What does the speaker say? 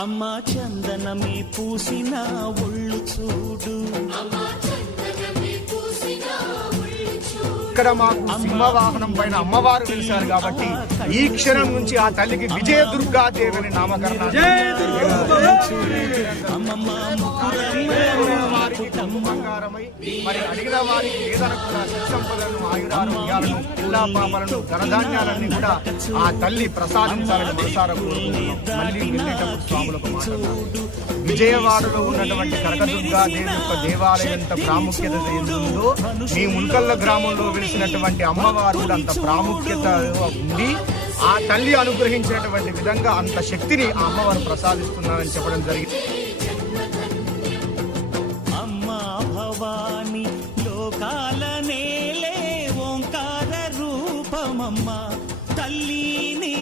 అమ్మా చందనమే పూసిన ఒళ్ళు చూడు, ఇక్కడ మాకు సింహవాహనం పైన అమ్మవారు వెలిశారు కాబట్టి ఈ క్షణం నుంచి ఆ తల్లికి విజయదుర్గాదేవి అని నామకరణం. బంగారమై మరి అడిగిన వారికి ఏదనుకున్న సంపదలను, ఆయురారోగ్యాలను, పిల్లా పాపలను, ధనధాన్యాలన్నీ కూడా ఆ తల్లి ప్రసాదించాలని మనసారా కోరుకుంటున్నాం. మళ్ళీ వెళ్ళేటప్పుడు స్వాములకు మాట్లాడారు. విజయవాడలో ఉన్నటువంటి కనకదుర్గాదేవి యొక్క దేవాలయం ఎంత ప్రాముఖ్యత ఉందో, మీ ముల్కల్ల గ్రామంలో వెలిసినటువంటి అమ్మవారు కూడా అంత ప్రాముఖ్యత ఉంది. ఆ తల్లి అనుగ్రహించినటువంటి విధంగా అంత శక్తిని ఆ అమ్మవారు ప్రసాదిస్తున్నారని చెప్పడం జరిగింది.